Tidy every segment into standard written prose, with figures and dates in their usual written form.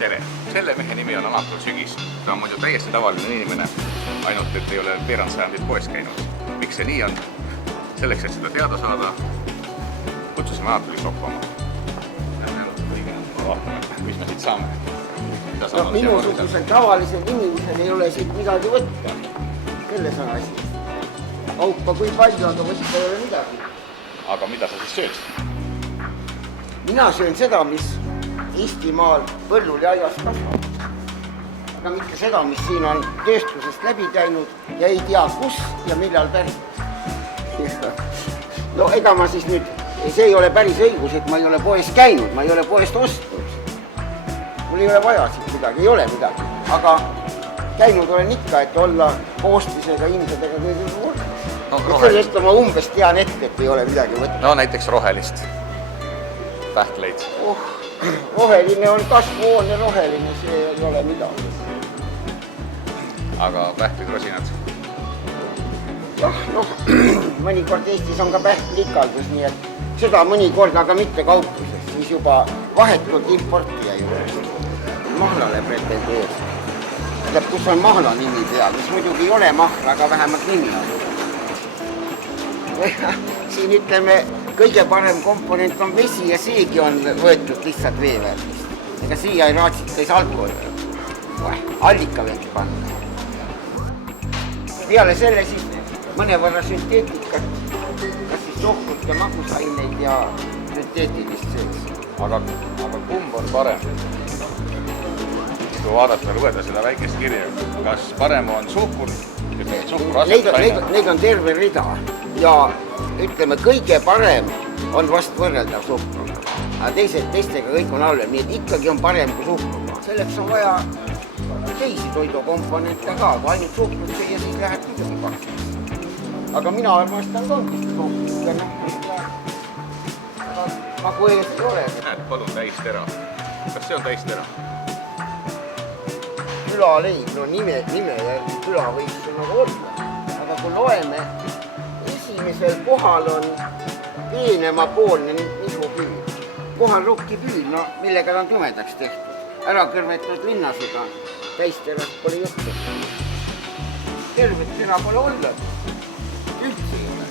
tere! Selle mehe nimi on Anatol Sügis. Ta on muidu täiesti tavaline inimene, ainult et ei ole veerand sajandit poes käinud. Miks see nii on? Selleks, et seda teada saada, kutsusime Anatoli sokkuma. Vaatame, mis me siit saame. No, minusugusel tavalisel inimesel ei ole siit midagi võtta. Selles on asi. Kaupa kui palju, aga võtta ei ole midagi. Aga mida sa siis sööd? Mina söön seda, mis Eestimaal põllul ja aias kasvab. Aga mitte seda, mis siin on tööstusest läbi käinud ja ei tea kus ja millal pärit. No ega ma siis nüüd, see ei ole päris õigus, et ma ei ole poes käinud, ma ei ole poest ostnud. Mul ei ole vaja siit midagi, ei ole midagi. Aga käinud olen ikka, et olla koostisega inimesega kõige võrdes. Sellest ma umbes tean ette, et ei ole midagi võtta. No näiteks rohelist. Pähkleid. Roheline on kasvuhoone roheline, see ei ole midagi. Aga pähklid, rosinad? Jah, noh, mõnikord Eestis on ka pähklikaldus, nii et seda mõnikord, aga mitte kaupluses, siis juba vahetult importija juures. Mahlale pretendeeris. Tähendab, kus on mahla nimi peal, mis muidugi ei ole mahla, aga vähemalt nimi on. Siin ütleme, kõige parem komponent on vesi ja seegi on võetud lihtsalt veevärgist. Ega siia ei raatsid käis alkohol. Allika veelgi panna. Peale selle siis mõnevõrra sünteetikat, kas siis sohkrut ja magusaineid ja sünteetilist sees. Aga kumb on parem? Kui vaadata, lugeda seda väikest kirja, kas parem on suhkur? Neid on terve rida ja ütleme, kõige parem on vast võrreldav suhkruga. Aga teistega kõik on halvem, nii et ikkagi on parem kui suhkruga. Selleks on vaja teisi toidukomponente ka, kui ainult suhkrut süüa, siis läheb muidugi paksis. Aga mina armastan kongist suhkrut ja nagu ees ei ole. Näed, palun täistera. Kas see on täistera? Külaleib, no nime järgi küla võiks ju nagu olla. Aga kui loeme, esimesel kohal on peenemapoolne nisupüül. Kohal rukkipüül, no millega ta on tumedaks tehtud. Ära kõrvetud linnasega, täisterast pole juttu. Tervet tera pole olnud. Üldse ei ole.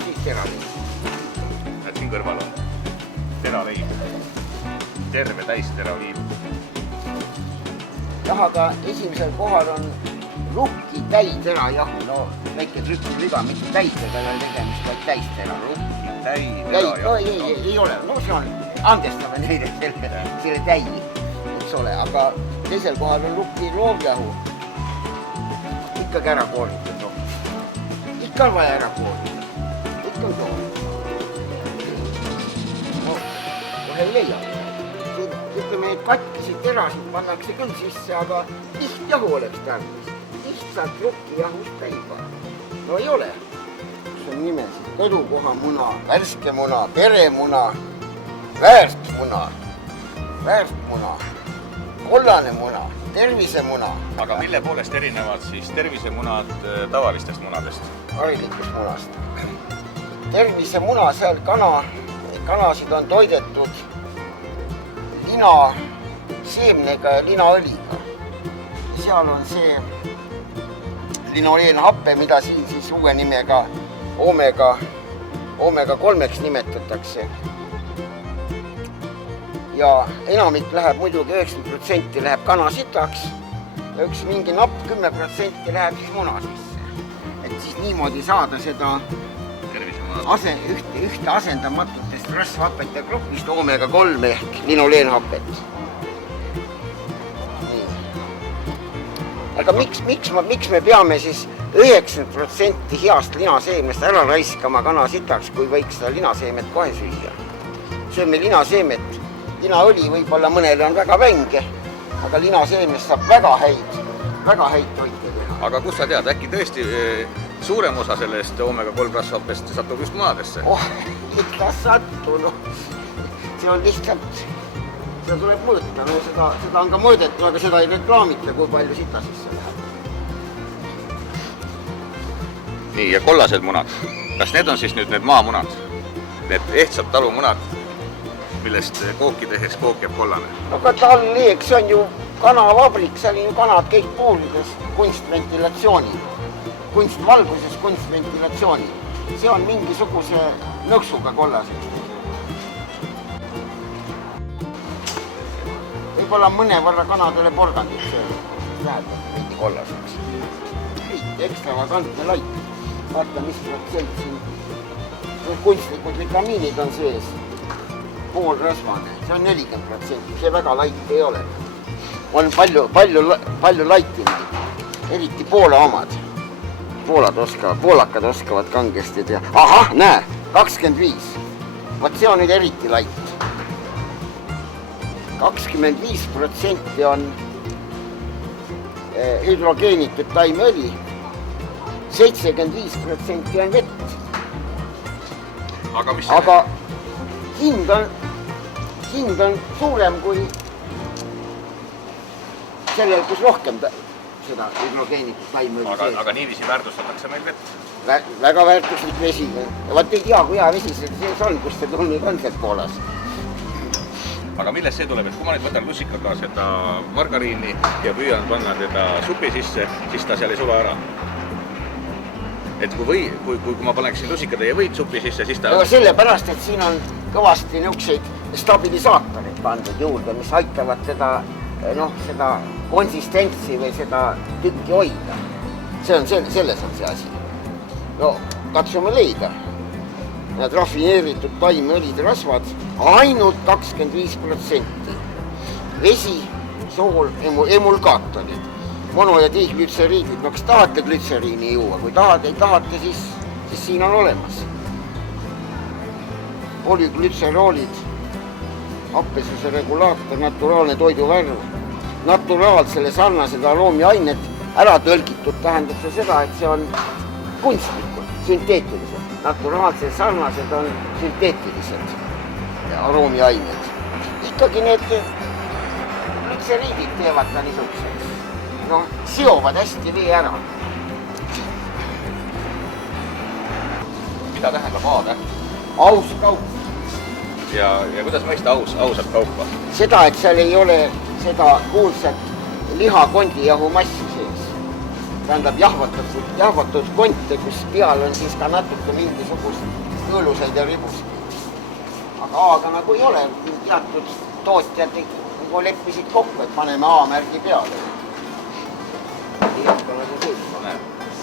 Siis teraleib. Näed, siin kõrval on teraleib. Terve täisteraviib. Jah, aga esimesel kohal on rukki täitera jahu. No väike trükiviga, mitte täitega ei ole tegemist, vaid täistera. Rukki täitera jahu. No ei ole. No see on, andestame neile selle täi, eks ole. Aga teisel kohal on rukki loovjahu. Ikkagi ära kooritud. Ikka on vaja ära kooritud. Ikka on kooritud. No, kohe ei leia. Ütleme, et katkisid terasid pannakse küll sisse, aga lihtjahu oleks tarvis. Lihtsalt rukkijahust täiba. No ei ole. Kus on nimesid? Kodukohamuna, värske muna, peremuna, väärtmuna, kollane muna, tervisemuna. Aga mille poolest erinevad siis tervisemunad tavalistest munadest? Harilikust munast. Tervisemuna, seal kanasid on toidetud lina seemnega ja linaõliga. Seal on see linoleenhappe, mida siin siis uue nimega omega 3 nimetatakse. Ja enamik läheb muidugi 90% läheb kanasitaks ja üks mingi napp 10% läheb siis muna sisse. Et siis niimoodi saada seda ühte asendamatutest rasvhappete grupist omega 3 ehk linoleenhapet. Aga miks me peame siis 90% heast linaseemest ära raiskama kanasitaks, kui võiks seda linaseemet kohe süüa? Sööme linaseemet, linaõli võib-olla mõnele on väga vänge, aga linaseemest saab väga häid toite teha. Aga kus sa tead, äkki tõesti suurem osa sellest omega 3 rasvhappest satub just munadesse? Ikka sattu, no. See on lihtsalt, seda tuleb mõõta, no seda on ka mõõdetud, aga seda ei reklaamita, kui palju sita sisse läheb. Nii, ja kollased munad. Kas need on siis nüüd need maamunad? Need ehtsad talumunad? millest kooki tehes kook jääb kollane. Aga tall-leek, see on ju kanavabrik, seal on ju kanad kõik poolides kunstventilatsioonil. Kunstvalguses kunstventilatsioonil. See on mingisuguse nõksuga kollaseks. Võib-olla mõnevõrra kanadele porgandid see läheb veidi kollaseks. Ekstravagantne lait. Vaata, mis protsent siin kunstlikud vitamiinid on sees. Poolrasvane, see on 40%, see väga lait ei ole. On palju laiti neid, eriti Poola omad. Poolakad oskavad kangesti teha. Ahah, näe, 25. Vaat see on nüüd eriti lait. 25% on hüdrogeenitud taimeõli, 75% on vett. Aga hind on suurem kui sellel, kus rohkem seda hüdrogeenitud taimeõli sees. Aga niiviisi väärtustatakse meil vett? Väga väärtuslik vesi. Vaat ei tea, kui hea vesi sees on, kus see tulnud on sealt Poolas. Aga millest see tuleb, et kui ma nüüd võtan lusikaga seda margariini ja püüan panna teda supi sisse, siis ta seal ei sula ära. Et kui ma paneksin lusikatäie võid supi sisse, siis ta... Aga sellepärast, et siin on kõvasti niukseid stabilisaatorid pandud juurde, mis aitavad seda konsistentsi või seda tükki hoida. Selles on see asi. No, katsume leida. Need rafineeritud taimeõlid rasvad ainult 25%. Vesi, sool, emulgaatorid, mono- ja diglütseriidid. No kas tahate glütseriini juua? Kui ei tahate, siis siin on olemas. Polüglütseroolid, happesuse regulaator, naturaalne toiduvärv, naturaalsele sarnased aroomiainet, ära tõlgitud tähendab see seda, et see on kunstlikult, sünteetilised. Naturaalsed sarnased on sünteetilised aroomiained. Ikkagi need glütseriidid teevad ta niisuguseks. No, seovad hästi vee ära. Mida tähendab A-täht? Aus kaup. Ja kuidas mõista ausat kaupa? Seda, et seal ei ole seda kuulsat lihakondijahu massi sees. Tähendab jahvatud konte, kus peal on siis ka natuke mingisugust kõõlusaid ja ribusid. Aga A-ga nagu ei ole, teatud tootjad nagu leppisid kokku, et paneme A-märgi peale.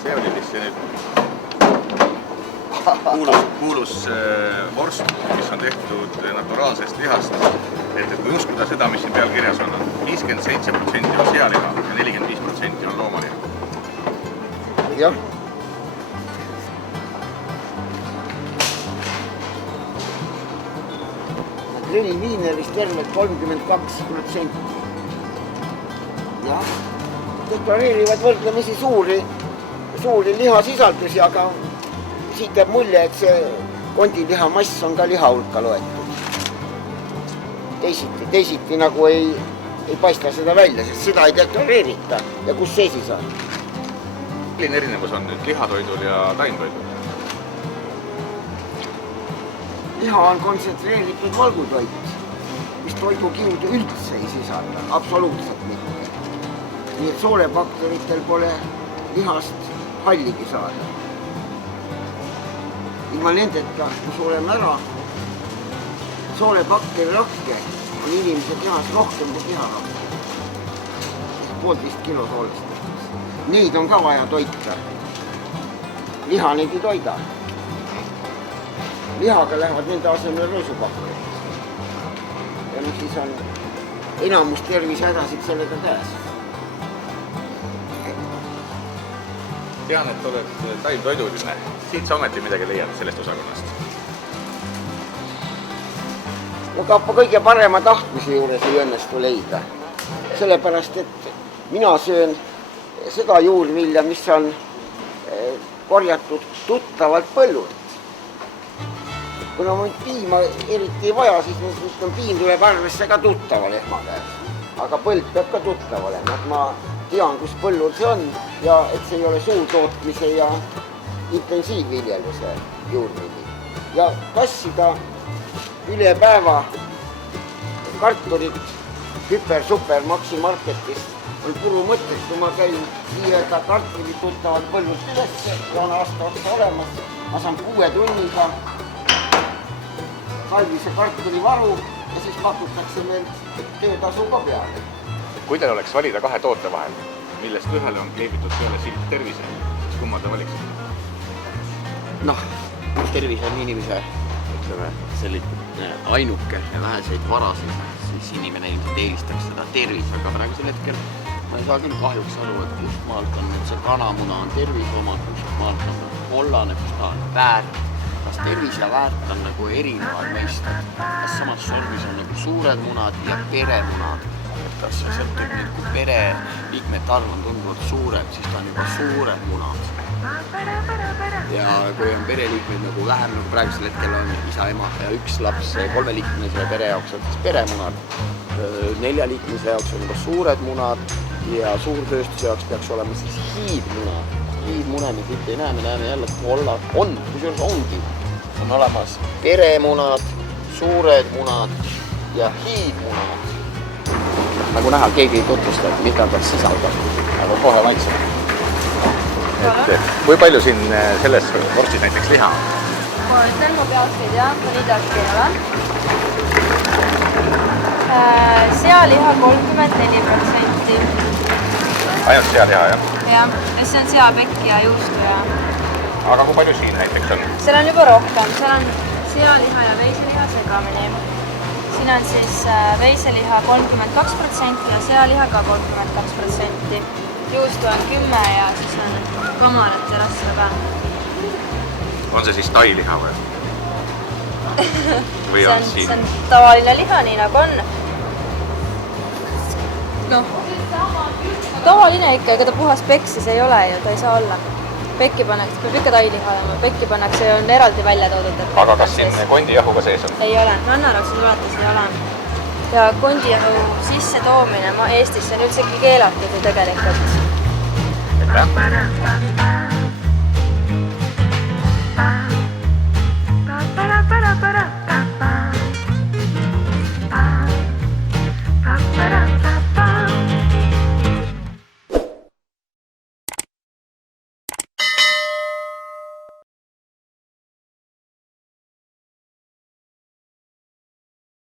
See oli vist see kuulus vorst, mis on tehtud naturaalsest lihast. Et kui uskuda seda, mis siin peal kirjas on 57% on sealiha ja 45% on loomaliha. Jah. Reliviinerist tervelt 32%. Jah. Deklareerivad võrdlemisi suuri lihasisaldusi, aga siit jääb mulje, et see kondiliha mass on ka liha hulka loetud. Teisiti nagu ei paista seda välja, sest seda ei deklareerita. Ja kus see siis on? Milline erinevus on nüüd lihatoidul ja taimtoidul? Liha on kontsentreeritud valgutoit, mis toidukiudu üldse ei sisalda, absoluutselt mitte. Nii et soolebakteritel pole lihast halligi saada. Ilma nendeta, kui sureme ära, soolebakteri rakke on inimese kehas rohkem kui liharakke. 1,5 kilo soolest. Neid on ka vaja toita. Liha neid ei toida. Lihaga lähevad nende asemel rõõsubakterid. Ja nüüd siis on enamus tervisehädasid sellega käes. Tean, et oled taimtoiduline. Siit sa ometi midagi leiad sellest osakonnast. No ka kõige parema tahtmise juures ei õnnestu leida. Sellepärast, et mina söön seda juurvilja, mis on korjatud tuttavalt põllult. Kuna ma piima eriti ei vaja, siis piim tuleb arvesse ka tuttava lehma käes. Aga põld peab ka tuttava lehma. Ma tean, kus põllul see on ja et see ei ole suurtootmise ja intensiivviljeluse juurvili. Ja kassida üle päeva kartulit Hüper-Super Maximarketist on puru mõttes, kui ma käin viiega kartulid tuttavad põllust ülesse ja on aasta olemas. Ma saan 6 tunniga talvise kartulivaru ja siis pakutakse meil töötasu ka peale. Kui teil oleks valida 2 toote vahel, millest ühele on kleebitud peale silt tervise, siis kumma te valiksite? Noh, tervis on inimese, ütleme, selline ainuke ja väheseid varasid, siis inimene ilmselt eelistaks seda tervis, aga praegusel hetkel ma ei saa küll kahjuks aru, et kust maalt on nüüd see kanamuna on tervise oma, kust maalt on kollane, kust ta on väärt. Kas tervis ja väärt on nagu erinevad mõisted? Kas samas sormis on nagu suured munad ja peremunad? Kas see sõltub nüüd, kui pereliikmete arv on tunduvalt suurem, siis ta on juba suured munad. Ja kui on pereliikmeid nagu vähem, nagu praegusel hetkel on isa, ema ja 1 laps 3-liikmelisele pere jaoks on siis peremunad. 4-liikmelise jaoks on juba suured munad ja suurtööstuse jaoks peaks olema siis hiidmunad. Hiidmune me siit ei näe, me näeme jälle, et kollad on, kusjuures ongi. On olemas peremunad, suured munad ja hiidmunad. Nagu näha, keegi ei tutvusta, et mida ta sisaldab, aga kohe maitseb. Kui palju siin selles vorstis näiteks liha on? Ma ütlen, mu pealt ei tea, ma nii tark ei ole. Sealiha 34%. Ainult sealiha, jah? Jah, ja see on seapekk ja juustu ja... Aga kui palju siin näiteks on? Seal on juba rohkem, seal on sealiha ja veiseliha segamini. Siin on siis veiseliha 32% ja sealiha ka 32%. Juustu on 10 ja siis on kamarat ja rasva ka. On see siis tailiha või? Või on siin? See on tavaline liha, nii nagu on. Noh, tavaline ikka, ega ta puhas pekk siis ei ole ju, ta ei saa olla. Pekki pannakse, peab ikka tailiha olema, pekki pannakse ja on eraldi välja toodud. Aga kas siin kondijahu ka sees on? Ei ole, Rannaroksil vaadates ei ole. Ja kondijahu sisse toomine Eestisse on üldsegi keelatud ju tegelikult. Aitäh!